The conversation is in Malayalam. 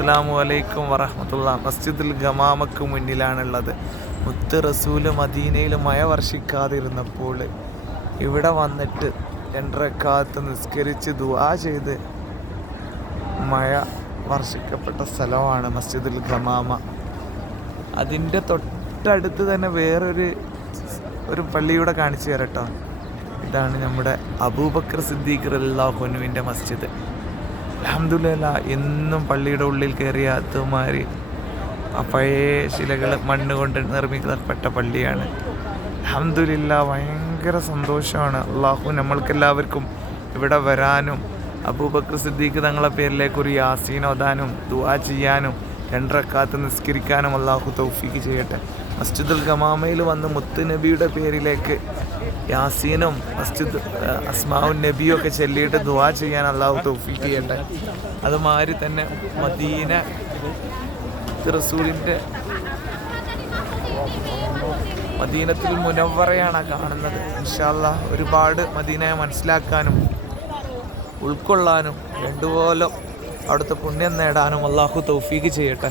അസ്സലാമു അലൈക്കും വറഹ്മത്തുള്ളാഹി. മസ്ജിദുൽ ഗമാമക്ക് മുന്നിലാണുള്ളത്. മുത്ത് റസൂല് മദീനയിൽ മഴ വർഷിക്കാതിരുന്നപ്പോൾ ഇവിടെ വന്നിട്ട് 2 റക്അത്ത് നിസ്കരിച്ച് ദുആ ചെയ്ത് മഴ വർഷിക്കപ്പെട്ട സ്ഥലമാണ് മസ്ജിദുൽ ഗമാമ. അതിൻ്റെ തൊട്ടടുത്ത് തന്നെ വേറൊരു പള്ളിയൂടെ കാണിച്ചു തരട്ടോ. ഇതാണ് നമ്മുടെ അബൂബക്കർ സിദ്ദീഖ് റളിയല്ലാഹു അൻഹുവിൻ്റെ മസ്ജിദ്. അൽഹംദുലില്ലാഹ് എന്നും പള്ളിയുടെ ഉള്ളിൽ കയറിയ അതുമാതിരി ആ പഴയ ശിലകൾ മണ്ണ് കൊണ്ട് നിർമ്മിക്കപ്പെട്ട പള്ളിയാണ്. അൽഹംദുലില്ലാഹ് ഭയങ്കര സന്തോഷമാണ്. അള്ളാഹു നമ്മൾക്കെല്ലാവർക്കും ഇവിടെ വരാനും അബൂബക്കർ സിദ്ദീഖ് തങ്ങളുടെ പേരിലേക്ക് ഒരു യാസീൻ ഓതാനും ദുആ ചെയ്യാനും 2 റക്അത്ത് നിസ്കരിക്കാനും അള്ളാഹു തൗഫീഖ് ചെയ്യട്ടെ. മസ്ജിദുൽ ഗമാമയിൽ വന്ന് മുത്ത് നബിയുടെ പേരിലേക്ക് യാസീനും അസ്മാഉൻ നബിയും ഒക്കെ ചൊല്ലിയിട്ട് ദുആ ചെയ്യാൻ അള്ളാഹു തൗഫീഖ് ചെയ്യട്ടെ. അതുമാതിരി തന്നെ മദീന റസൂലിൻ്റെ മദീനത്തുൽ മുനവ്വറയാണ് കാണുന്നത്. ഇൻഷാ അല്ലാഹ് ഒരുപാട് മദീനയെ മനസ്സിലാക്കാനും ഉൾക്കൊള്ളാനും വേണ്ടുപോലെ അവിടുത്തെ പുണ്യം നേടാനും അള്ളാഹു തൗഫീഖ് ചെയ്യട്ടെ.